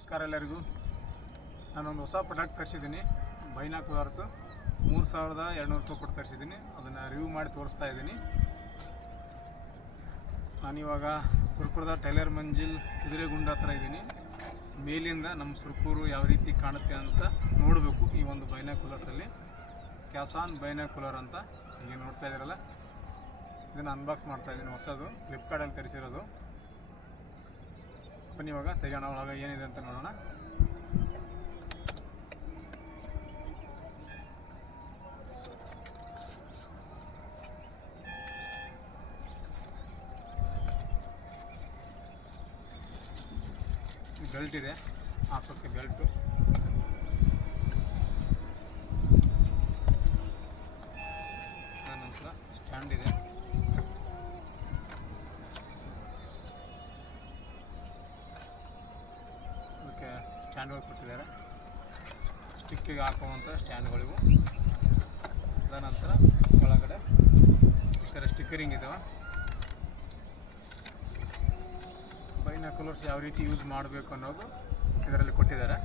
ನಮಸ್ಕಾರ ಎಲ್ಲರಿಗೂ. ನಾನೊಂದು ಹೊಸ ಪ್ರಾಡಕ್ಟ್ ತರಿಸಿದ್ದೀನಿ, ಬೈನಾಕ್ಯುಲರ್ಸು. 3200 ರೂಪಾಯಿ ಕೊಟ್ಟು ತರಿಸಿದ್ದೀನಿ. ಅದನ್ನು ರಿವ್ಯೂ ಮಾಡಿ ತೋರಿಸ್ತಾ ಇದ್ದೀನಿ. ನಾನಿವಾಗ ಸುರ್ಪುರದ ಟೈಲರ್ ಮಂಜಿಲ್ ಕುದುರೆಗುಂಡ ಹತ್ರ ಇದ್ದೀನಿ. ಮೇಲಿಂದ ನಮ್ಮ ಸುರ್ಪುರು ಯಾವ ರೀತಿ ಕಾಣುತ್ತೆ ಅಂತ ನೋಡಬೇಕು. ಈ ಒಂದು ಬೈನಾಕ್ಯುಲರ್ಸಲ್ಲಿ ಕ್ಯಾಸಾನ್ ಬೈನಾಕ್ಯುಲರ್ ಅಂತ ಈಗ ನೋಡ್ತಾ ಇದ್ದೀರಲ್ಲ, ಇದನ್ನು ಅನ್ಬಾಕ್ಸ್ ಮಾಡ್ತಾ ಇದ್ದೀನಿ. ಹೊಸದು ಫ್ಲಿಪ್ಕಾರ್ಟಲ್ಲಿ ತರಿಸಿರೋದು. ಬನ್ನಿ ಇವಾಗ ತೆಗೋಣ, ಒಳಗೆ ಏನಿದೆ ಅಂತ ನೋಡೋಣ. ಬೆಲ್ಟ್ ಇದೆ, ಹಾಕೋಕ್ಕೆ ಬೆಲ್ಟು. ನಂತರ ಸ್ಟ್ಯಾಂಡ್ ಇದೆ. ಅದಕ್ಕೆ ಸ್ಟ್ಯಾಂಡ್ಗಳು ಕೊಟ್ಟಿದ್ದಾರೆ, ಸ್ಟಿಕ್ಕಿಗೆ ಹಾಕುವಂಥ ಸ್ಟ್ಯಾಂಡ್ಗಳಿವು. ಅದನಂತರ ಒಳಗಡೆ ಈ ಥರ ಸ್ಟಿಕ್ಕರಿಂಗ್ ಇದಾವೆ. ಬೈನಾಕ್ಯುಲರ್ಸ್ ಯಾವ ರೀತಿ ಯೂಸ್ ಮಾಡಬೇಕು ಅನ್ನೋದು ಇದರಲ್ಲಿ ಕೊಟ್ಟಿದ್ದಾರೆ.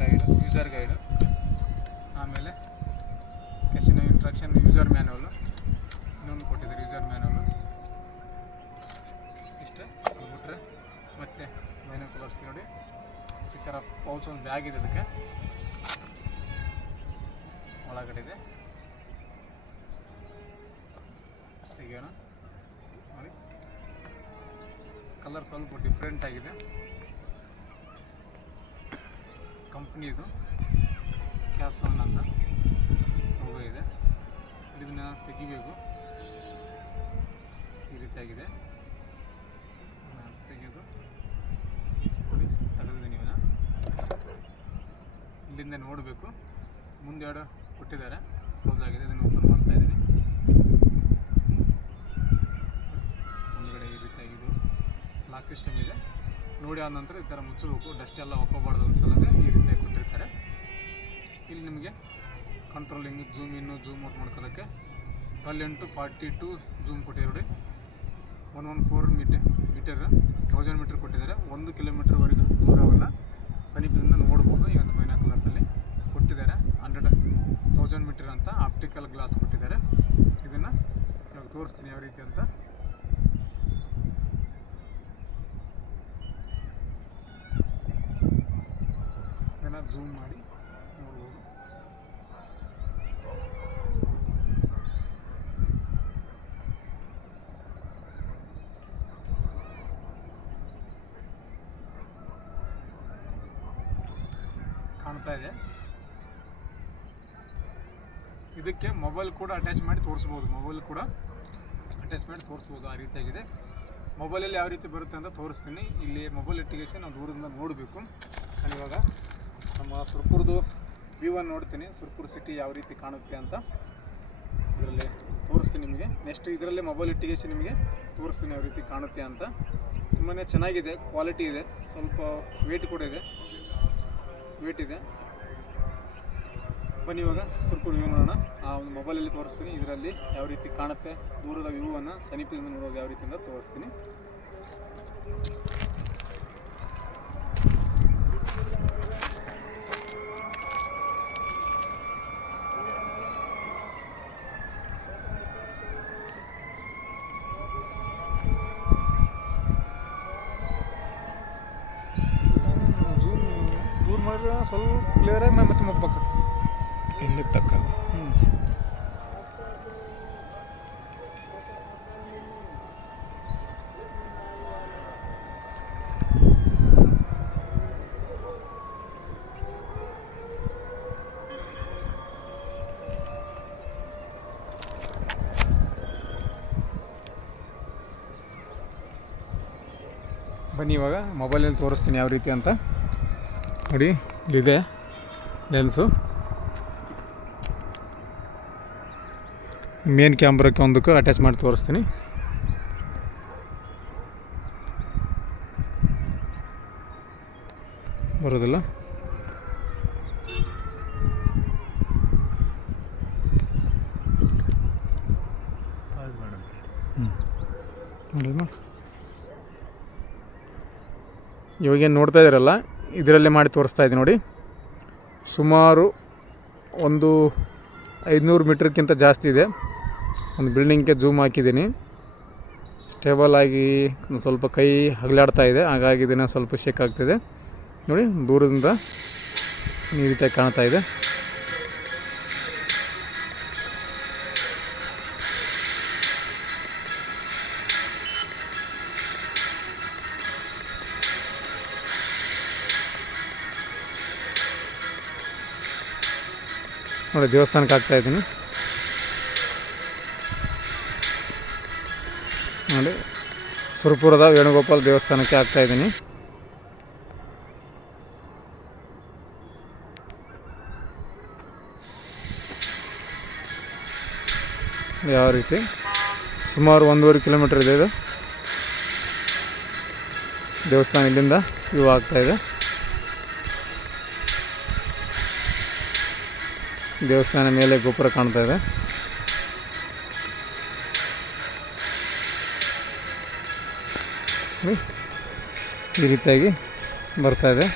ಗೈಡು, ಯೂಸರ್ ಗೈಡು, ಆಮೇಲೆ ಕೆಸಿನ ಇನ್ಸ್ಟ್ರಕ್ಷನ್, ಯೂಸರ್ ಮ್ಯಾನುವಲ್ಲು, ಇನ್ನೊಂದು ಕೊಟ್ಟಿದ್ದಾರೆ ಯೂಸರ್ ಮ್ಯಾನುವಲ್ಲು. ಇಷ್ಟೇ. ಅದು ಬಿಟ್ಟರೆ ಮತ್ತು ಬೈನಾಕ್ಯುಲರ್ಸ್ ನೋಡಿ ಈ ಥರ ಪೌಚ್, ಒಂದು ಬ್ಯಾಗ್ ಇದೆ, ಅದಕ್ಕೆ ಒಳಗಡೆ ಇದೆ. ತೆಗೆಯೋಣ ನೋಡಿ. ಕಲರ್ ಸ್ವಲ್ಪ ಡಿಫ್ರೆಂಟ್ ಆಗಿದೆ. ಕಂಪ್ನಿ ಇದು ಕ್ಯಾಸಾನ್ ಅಂತ ಲೋಗೋ ಇದೆ. ಇದನ್ನು ತೆಗಿಬೇಕು, ಈ ರೀತಿಯಾಗಿದೆ. ತೆಗೆಯೋದು ನೋಡಿ, ತೆಗೆದಿದ್ದೀನಿ ಇವನ್ನ. ಇಲ್ಲಿಂದ ನೋಡಬೇಕು. ಮುಂದೆರಡು ಕೊಟ್ಟಿದ್ದಾರೆ, ಕ್ಲೋಸ್ ಆಗಿದೆ. ಇದನ್ನು ಓಪನ್ ಮಾಡ್ತಾ ಇದ್ದೀನಿ. ಮುಂದುಗಡೆ ಈ ರೀತಿಯಾಗಿದ್ದು ಲಾಕ್ ಸಿಸ್ಟಮ್ ಇದೆ. ನೋಡಿ ಆದ ನಂತರ ಈ ಥರ ಮುಚ್ಚಬೇಕು, ಡಸ್ಟ್ ಎಲ್ಲ ಹಾಕೋಬಾರ್ದು ಒಂದು ಸಲಗೆ ಈ ರೀತಿಯಾಗಿ ಕೊಟ್ಟಿರ್ತಾರೆ. ಇಲ್ಲಿ ನಿಮಗೆ ಕಂಟ್ರೋಲಿಂಗ್, ಜೂಮ್ ಇನ್ನು ಜೂಮ್ ಔಟ್ ಮಾಡ್ಕೊಳ್ಳೋಕ್ಕೆ 12x42 ಜೂಮ್ ಕೊಟ್ಟಿದ್ದಾರೆ ನೋಡಿ. 114 ಮೀಟರ್ 1000 ಮೀಟರ್ ಕೊಟ್ಟಿದ್ದಾರೆ. 1 ಕಿಲೋಮೀಟರ್ವರೆಗೂ ದೂರವನ್ನು ಸಮೀಪದಿಂದ ನೋಡ್ಬೋದು. ಈ ಒಂದು ಬೈನಾಕ್ಯುಲರ್ಸಲ್ಲಿ ಕೊಟ್ಟಿದ್ದಾರೆ. 1000 ಮೀಟರ್ ಅಂತ ಆಪ್ಟಿಕಲ್ ಗ್ಲಾಸ್ ಕೊಟ್ಟಿದ್ದಾರೆ. ಇದನ್ನು ಇವಾಗ ತೋರಿಸ್ತೀನಿ ಯಾವ ರೀತಿ ಅಂತ. ಇದನ್ನು ಜೂಮ್ ಮಾಡಿ ನೋಡ್ಬೋದು. ಕಾಣ್ತಾ ಇದೆ. ಇದಕ್ಕೆ ಮೊಬೈಲ್ ಕೂಡ ಅಟ್ಯಾಚ್ ಮಾಡಿ ತೋರಿಸ್ಬೋದು. ಆ ರೀತಿಯಾಗಿದೆ. ಮೊಬೈಲಲ್ಲಿ ಯಾವ ರೀತಿ ಬರುತ್ತೆ ಅಂತ ತೋರಿಸ್ತೀನಿ. ಇಲ್ಲಿ ಮೊಬೈಲ್ ಇಟ್ಟಿಗೆ ನಾವು ದೂರದಿಂದ ನೋಡಬೇಕು. ನಾನಿವಾಗ ನಮ್ಮ ಸುರ್ಪುರದು ವ್ಯೂವನ್ನು ನೋಡ್ತೀನಿ. ಸುರ್ಪುರ್ ಸಿಟಿ ಯಾವ ರೀತಿ ಕಾಣುತ್ತೆ ಅಂತ ಇದರಲ್ಲಿ ತೋರಿಸ್ತೀನಿ ನಿಮಗೆ. ನೆಕ್ಸ್ಟ್ ಇದರಲ್ಲೇ ಮೊಬೈಲ್ ಇಟ್ಟಿಗೆ ನಿಮಗೆ ತೋರಿಸ್ತೀನಿ ಯಾವ ರೀತಿ ಕಾಣುತ್ತೆ ಅಂತ. ತುಂಬಾ ಚೆನ್ನಾಗಿದೆ, ಕ್ವಾಲಿಟಿ ಇದೆ, ಸ್ವಲ್ಪ ವೇಟ್ ಕೂಡ ಇದೆ, ಬನ್ನಿ ಇವಾಗ ಸುರ್ಪುರ್ ವ್ಯೂ ನೋಡೋಣ. ಆ ಒಂದು ಮೊಬೈಲಲ್ಲಿ ತೋರಿಸ್ತೀನಿ. ಇದರಲ್ಲಿ ಯಾವ ರೀತಿ ಕಾಣುತ್ತೆ, ದೂರದ ವ್ಯೂವನ್ನು ಸಮೀಪದಿಂದ ನೋಡೋದು ಯಾವ ರೀತಿ ಅಂತ ತೋರಿಸ್ತೀನಿ. ದೂರ ಮಾಡಿದ್ರೆ ಸ್ವಲ್ಪ ಕ್ಲಿಯರಾಗಿ ಮತ್ತೆ ಮಗ್ಬೇಕಾಗ್ತದೆ ಹಿಂದಕ್ಕೆ ತಕ್ಕ. ಬನ್ನಿ ಇವಾಗ ಮೊಬೈಲಲ್ಲಿ ತೋರಿಸ್ತೀನಿ ಯಾವ ರೀತಿ ಅಂತ ನೋಡಿ. ಇಲ್ಲಿದೆ ಲೆನ್ಸು. ಮೇನ್ ಕ್ಯಾಮ್ರಾಕ್ಕೆ ಒಂದಕ್ಕೆ ಅಟ್ಯಾಚ್ ಮಾಡಿ ತೋರಿಸ್ತೀನಿ. ಬರೋದಿಲ್ಲ. ಇವಾಗೇನು ನೋಡ್ತಾ ಇದ್ದೀರಲ್ಲ, ಇದರಲ್ಲೇ ಮಾಡಿ ತೋರಿಸ್ತಾ ಇದ್ದೀನಿ ನೋಡಿ. ಸುಮಾರು ಒಂದು 500 ಮೀಟ್ರ್ಗಿಂತ ಜಾಸ್ತಿ ಇದೆ. ಒಂದು ಬಿಲ್ಡಿಂಗ್ಗೆ ಜೂಮ್ ಹಾಕಿದ್ದೀನಿ. ಸ್ಟೇಬಲ್ ಆಗಿ ಸ್ವಲ್ಪ ಕೈ ಹಗಲಾಡ್ತಾ ಇದೆ, ಹಾಗಾಗಿ ಇದನ್ನು ಸ್ವಲ್ಪ ಶೇಕ್ ಆಗ್ತಿದೆ ನೋಡಿ. ದೂರದಿಂದ ಈ ರೀತಿಯಾಗಿ ಕಾಣ್ತಾ ಇದೆ. ನೋಡಿ ದೇವಸ್ಥಾನಕ್ಕೆ ಹಾಕ್ತಾ ಇದ್ದೀನಿ ನೋಡಿ. ಸುರಪುರದ ವೇಣುಗೋಪಾಲ ದೇವಸ್ಥಾನಕ್ಕೆ ಹಾಕ್ತಾ ಇದ್ದೀನಿ. ಯಾವ ರೀತಿ ಸುಮಾರು 1.5 ಕಿಲೋಮೀಟರ್ ಇದೆ ಇದು ದೇವಸ್ಥಾನ. ಇಲ್ಲಿಂದ ವ್ಯೂ ಆಗ್ತಾ ಇದೆ. ದೇವಸ್ಥಾನ ಮೇಲೆ ಗೋಪುರ ಕಾಣ್ತಾ ಇದೆ. ಈ ರೀತಿಯಾಗಿ ಬರ್ತಾ ಇದೆ.